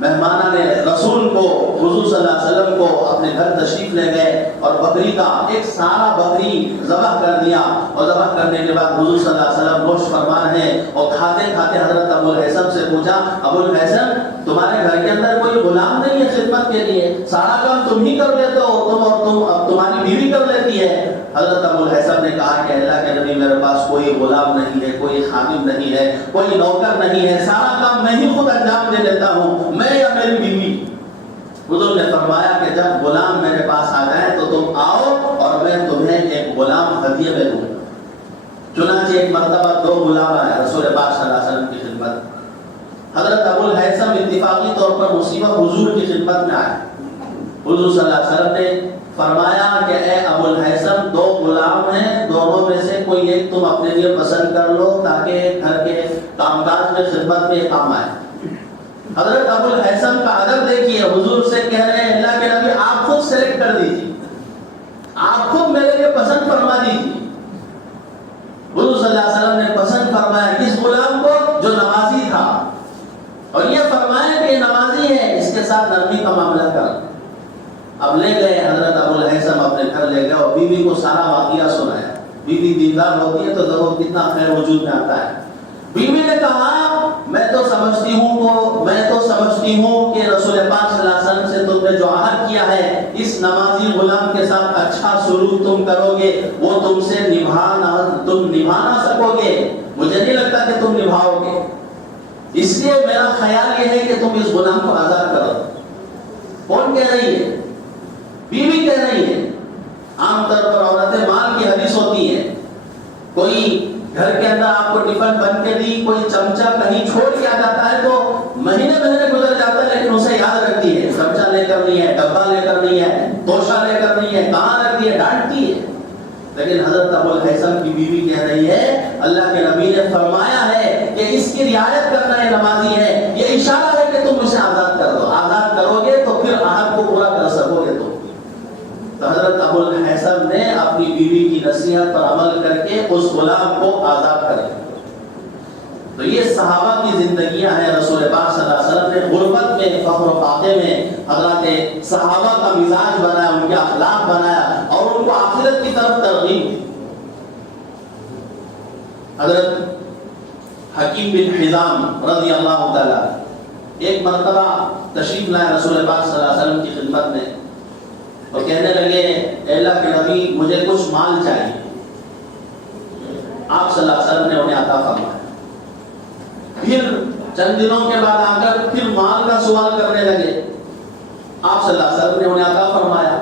مہمانان رسول کو حضور صلی اللہ علیہ وسلم کو اپنے گھر تشریف لے گئے اور بکری کا ایک سارا بکری ذبح کر دیا، اور ذبح کرنے کے بعد حضور صلی اللہ علیہ وسلم گوشت فرما رہے اور کھاتے کھاتے حضرت ابو الہیثم سے پوچھا، ابو الہیثم تمہارے گھر کے اندر کوئی غلام نہیں ہے خدمت کے لیے؟ سارا کام تم ہی کر لیتے ہو، تمہاری بیوی کر لیتی ہے۔ حضرت ابو الہیثم نے کہا کہ اللہ کے نبی میرے پاس کوئی غلام نہیں ہے، کوئی خادم نہیں ہے، کوئی نوکر نہیں ہے، سارا کام میں ہی خود انجام دے دیتا ہوں، میں یا میری بیوی۔ حضور نے فرمایا کہ جب غلام میرے پاس آ جائیں تو تم آؤ اور میں تمہیں ایک غلام ہدیے میں دوں۔ چنانچہ ایک مرتبہ 2 غلام آئے رسول پاک صلی اللہ علیہ وسلم کی خدمت۔ حضرت ابو الہیثم اتفاقی طور پر مصیبت حضور کی خدمت میں آئے۔ حضور صلی اللہ علیہ وسلم نے فرمایا کہ اے ابو الہیثم 2 غلام ہیں، دونوں میں سے کوئی ایک تم اپنے لیے پسند کر لو تاکہ گھر کے کام کاج میں خدمت میں کام آئے۔ حضرت ابو الہیثم کا ادب دیکھیے، حضور سے کہہ رہے ہیں اللہ کے نبی آپ خود سلیکٹ کر دیجیے، آپ خود میرے لیے پسند فرما دیجیے۔ حضور صلی اللہ علیہ وسلم نے پسند فرمایا کس غلام کو؟ جو نمازی تھا، اور یہ فرمایا کہ یہ نمازی ہے، اس کے ساتھ نرمی کا معاملہ کر۔ اب لے گئے حضرت ابو الہیثم اپنے گھر لے گئے اور بیوی کو سارا واقعہ سنایا۔ بیوی دیندار ہوتی ہے تو ضرور کتنا خیر وجود میں آتا ہے۔ بیوی نے کہا میں تو سمجھتی ہوں کہ رسول پاک صلی اللہ علیہ وسلم سے تم نے جو عہد کیا ہے اس نمازی غلام کے ساتھ اچھا سلوک تم کرو گے، وہ تم سے تم نبھا نہ سکو گے، مجھے نہیں لگتا کہ تم نبھاؤ گے، اس لیے میرا خیال یہ ہے کہ تم اس غلام کو آزاد کرو۔ کون کہہ رہی ہے؟ بیوی کہہ رہی ہے۔ عام طور پر عورتیں مال کی حدیث ہوتی ہے، کوئی گھر کے اندر آپ کو ٹفن بن کے دی، کوئی چمچہ کہیں چھوڑ کے آ جاتا ہے تو مہینے گزر جاتا ہے لیکن اسے یاد رکھتی ہے، چمچہ لے کر نہیں ہے، ڈبہ لے کر نہیں ہے، توشہ لے کر نہیں ہے، کہاں رکھتی ہے، ڈانٹتی ہے۔ لیکن حضرت ابو الہیثم کی بیوی کہہ رہی ہے اللہ کے نبی نے فرمایا ہے کہ اس کی رعایت کرنا یہ نمازی ہے، یہ اشارہ ہے کہ تم اسے آزاد کر دو، آزاد کرو گے تو پھر عہد کو پورا کر سکو گے تم۔ تو حضرت ابو الہیثم نے اپنی بیوی کی نصیحت پر عمل کر کے اس غلام کو آزاد کر دیا۔ تو یہ صحابہ کی زندگیاں ہیں۔ رسول پاک صلی اللہ علیہ وسلم نے غربت میں، فقر و فاقے میں حضرات صحابہ کا مزاج بنایا، ان کے اخلاق بنایا اور ان کو آخرت کی طرف ترغیب دی۔ حضرت حکیم بن حزام رضی اللہ تعالی ایک مرتبہ تشریف لائے رسول پاک صلی اللہ علیہ وسلم کی خدمت میں اور کہنے لگے اے اللہ کے نبی مجھے کچھ مال چاہیے۔ آپ صلی اللہ علیہ وسلم نے انہیں عطا فرمایا۔ پھر چند دنوں کے بعد آ کر پھر مال کا سوال کرنے لگے، آپ صلی اللہ علیہ وسلم نے انہیں عطا فرمایا۔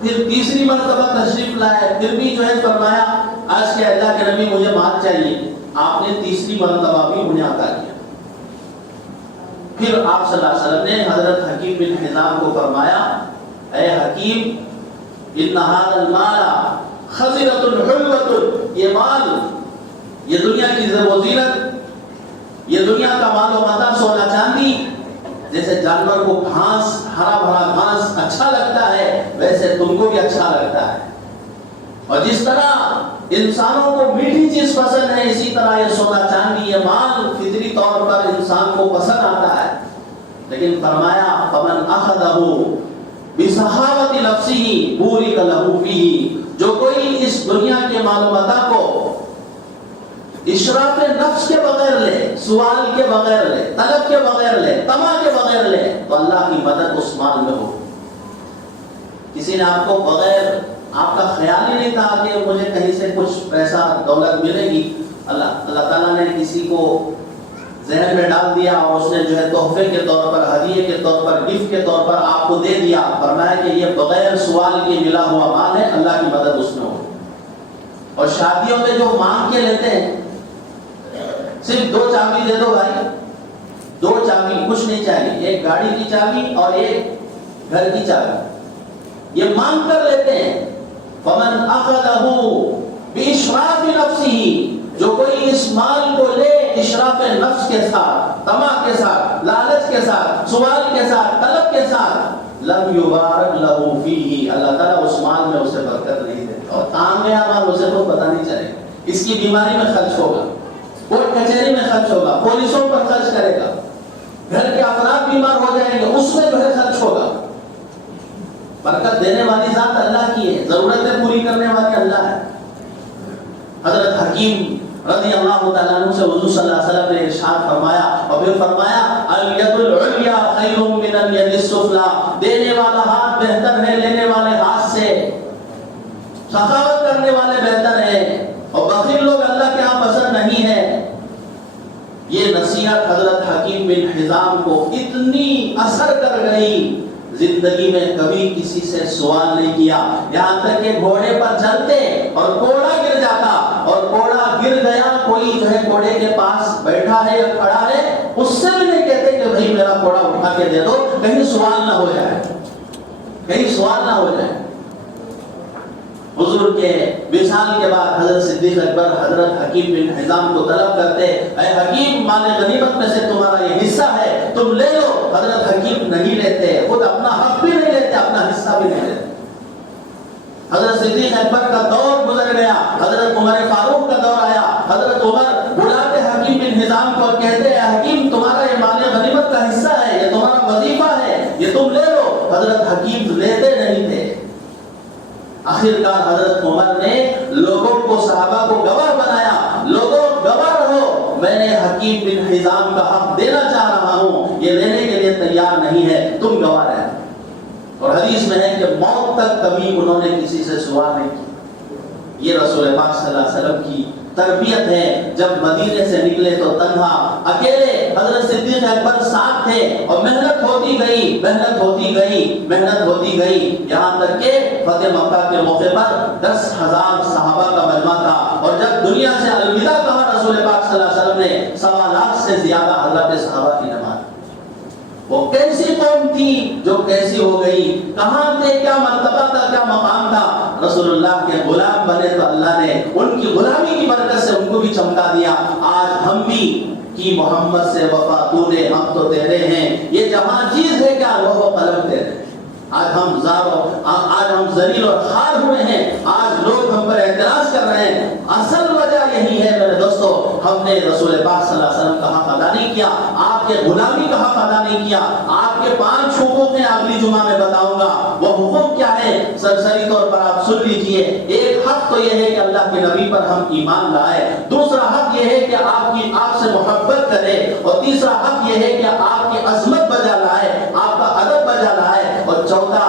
پھر تیسری مرتبہ تشریف لائے، پھر بھی جو ہے فرمایا آج کے اللہ کے نبی مجھے مال چاہیے، آپ نے تیسری مرتبہ بھی انہیں عطا کیا۔ پھر آپ صلی اللہ علیہ وسلم نے حضرت حکیم بن حزام کو فرمایا اے حکیم ان هذا المال خزرۃ حلوۃ، یہ مال، یہ دنیا کی زیب و زینت، یہ دنیا کا مال و متاع، سونا چاندی، جیسے جانور کو گھاس، ہرا بھرا گھاس اچھا لگتا ہے ویسے تم کو بھی اچھا لگتا ہے، اور جس طرح انسانوں کو میٹھی چیز پسند ہے اسی طرح یہ سونا چاندی، یہ مال فطری طور پر انسان کو پسند آتا ہے۔ لیکن فرمایا فمن اخذہ بسخاوت نفسہ بورک لہ فیہ، جو کوئی اس دنیا کے مال و متاع کو اشراف نفس کے بغیر لے، سوال کے بغیر لے، طلب کے بغیر لے، طمع کے بغیر لے تو اللہ کی مدد اس مال میں ہو۔ کسی نے آپ کو بغیر، آپ کا خیال ہی نہیں تھا کہ مجھے کہیں سے کچھ پیسہ دولت ملے گی، اللہ تعالیٰ نے کسی کو ذہن میں ڈال دیا اور اس نے جو ہے تحفے کے طور پر، ہدیے کے طور پر، گفٹ کے طور پر آپ کو دے دیا، فرمایا کہ یہ بغیر سوال کے ملا ہوا مال ہے، اللہ کی مدد اس میں ہو۔ اور شادیوں میں جو مانگ کے لیتے ہیں صرف 2 چابی دے دو بھائی، 2 چابی، کچھ نہیں چاہیے، ایک گاڑی کی چابی اور ایک گھر کی چابی، یہ مانگ کر لیتے ہیں۔ فمن اخذہ باشراف نفسہ، جو کوئی اس مال کو لے اشراف نفس کے ساتھ، طمع کے ساتھ، لالچ کے ساتھ، سوال کے ساتھ، طلب کے ساتھ، لم یبارک لہ فیہ، اللہ تعالیٰ اس مال میں اسے برکت نہیں دیتا، اور کام گیا مال اسے تو پتہ نہیں چلے گا، اس کی بیماری میں خرچ ہوگا، کورٹ کچہری میں خرچ ہوگا، پولیسوں پر خرچ کرے گا، گھر کے افراد بیمار ہو جائیں گے، اس میں جو ہے خرچ ہوگا۔ برکت دینے والی ذات اللہ کی ہے، ضرورتیں پوری کرنے والی اللہ ہے۔ حضرت حکیم رضی اللہ تعالیٰ عنہ سے حضور صلی اللہ علیہ وسلم نے ارشاد فرمایا، اور پھر فرمایا الید العلیٰ خیر من الید السفلیٰ، دینے والا ہاتھ بہتر ہے لینے والے ہاتھ سے، سخاوت کرنے والے بہتر ہیں، اور بخیل لوگ اللہ کے ہاں پسند نہیں ہے۔ یہ نصیحت حضرت حکیم بن حزام کو اتنی اثر کر گئی، زندگی میں کبھی کسی سے سوال نہیں کیا، یہاں تک کہ گھوڑے پر چلتے اور گھوڑا گر جاتا، اور گھوڑا گر گیا، کوئی جو ہے گھوڑے کے پاس بیٹھا ہے یا کھڑا ہے، اس سے بھی نہیں کہتے کہ بھائی میرا گھوڑا اٹھا کے دے دو، کہیں سوال نہ ہو جائے، کہیں سوال نہ ہو جائے۔ حضور کے وصال کے بعد حضرت صدیق اکبر حضرت حکیم بن حزام کو طلب کرتے، اے حکیم مال غنیمت میں سے تمہارا یہ حصہ ہے، تم لے لو۔ حضرت حکیم نہیں لیتے، خود اپنا حق بھی نہیں لیتے، اپنا حصہ بھی نہیں لیتے۔ حضرت صدیق اکبر کا دور گزر گیا، حضرت عمر فاروق کا دور آیا، حضرت عمر بلاتے حکیم بن حزام کو اور کہتے ہیں حکیم تمہارا یہ مال غنیمت کا حصہ ہے، یہ تمہارا وظیفہ ہے، یہ تم لے لو۔ حضرت حکیم لیتے نہیں تھے۔ آخرکار حضرت عمر نے لوگوں کو، صحابہ کو گواہ بنایا، لوگوں گواہ رہو، میں نے حکیم بن حزام کا حق دینا چاہ رہا ہوں، یہ لینے کے لیے تیار نہیں ہے، تم گواہ رہے۔ اور حدیث میں ہے کہ موت تک کبھی انہوں نے کسی سے سوال نہیں کیا۔ یہ رسول پاک صلی اللہ علیہ وسلم کی تربیت ہے۔ جب مدینے سے نکلے تو تنہا اکیلے، حضرت صدیق اکبر ساتھ تھے، اور محنت ہوتی گئی، محنت ہوتی گئی، محنت ہوتی گئی، یہاں تک کہ فتح مکہ کے موقع پر 10,000 صحابہ کا مجمع تھا، اور جب دنیا سے الوداع کہا رسول پاک صلی اللہ علیہ وسلم نے، 1.25 لاکھ سے زیادہ حضرت صحابہ کی نماز۔ وہ کیسی قوم تھی جو کیسی ہو گئی، کہاں تھے، کیا مرتبہ تھا، کیا مقام تھا، رسول اللہ کے غلام بنے تو اللہ نے ان کی غلامی کی برکت سے ان کو بھی چمکا دیا۔ آج ہم بھی کی محمد سے وفا تو نے، ہم تو تیرے ہیں، یہ جہاں چیز ہے کیا وہ قلم تیرے۔ آج ہم ذلیل اور خوار ہوئے ہیں، آج لوگ ہم پر اعتراض کر رہے ہیں، اصل وجہ یہی ہے میرے دوستو، ہم نے رسول پاک صلی اللہ علیہ وسلم کا حق ادا نہیں کیا، آپ کے غلامی کا حق ادا نہیں کیا۔ آپ کے 5 حقوق ہیں، اگلی جمعہ میں بتاؤں گا، وہ حقوق کیا ہے سرسری طور پر آپ سن لیجئے۔ ایک حق تو یہ ہے کہ اللہ کے نبی پر ہم ایمان لائے، دوسرا حق یہ ہے کہ آپ سے محبت کرے، اور تیسرا حق یہ ہے کہ آپ کی عظمت بجا لائے، آپ کا ادب بجا لائے، اور چوتھا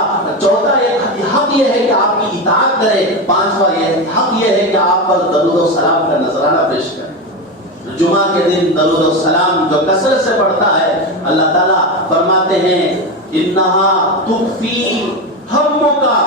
ایک حق یہ ہے کہ آپ کی اطاعت کرے، 5واں یہ حق یہ ہے کہ آپ پر درود و سلام کا نذرانہ پیش کرے۔ جمعہ کے دن درود و سلام جو کثرت سے پڑھتا ہے، اللہ تعالیٰ فرماتے ہیں انہا تکفی ہمکا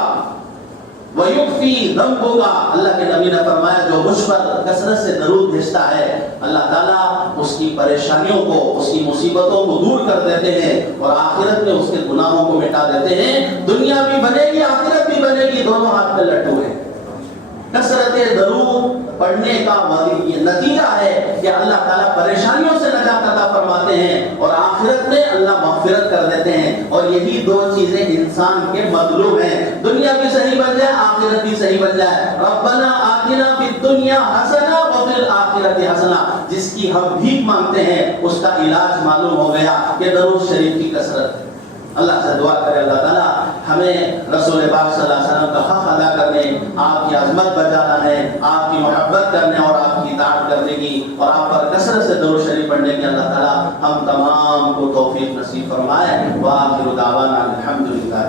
ویکفی ذنبکا، اللہ کے نبی نے فرمایا جو مجھ پر کثرت سے درود بھیجتا ہے، اللہ تعالیٰ اس کی پریشانیوں کو، اس کی مصیبتوں کو دور کر دیتے ہیں، اور آخرت میں اس کے گناہوں کو مٹا دیتے ہیں۔ دنیا بھی بنے گی، آخرت بھی بنے گی، دونوں ہاتھ پہ لٹو ہیں۔ کثرت درود پڑھنے کا نتیجہ ہے کہ اللہ تعالیٰ پریشانیوں سے نجات عطا فرماتے ہیں، اور آخرت میں اللہ مغفرت کر دیتے ہیں، اور یہی 2 چیزیں انسان کے مطلوب ہیں، دنیا بھی صحیح بن جائے، آخرت بھی صحیح بن جائے۔ ربنا آتنا فی الدنیا حسنہ وفی الآخرۃ حسنہ، جس کی ہم بھیک مانگتے ہیں اس کا علاج معلوم ہو گیا کہ درود شریف کی کثرت ہے۔ اللہ سے دعا کرے اللہ تعالیٰ ہمیں رسول پاک صلی اللہ علیہ وسلم کا حق ادا کرنے، آپ کی عظمت بجانا ہے، آپ کی محبت کرنے اور آپ کی اطاعت کرنے کی، اور آپ پر کثرت سے درود شریف پڑھنے کی اللہ تعالیٰ ہم تمام کو توفیق نصیب فرمائے۔ وآخر دعوانا الحمدللہ۔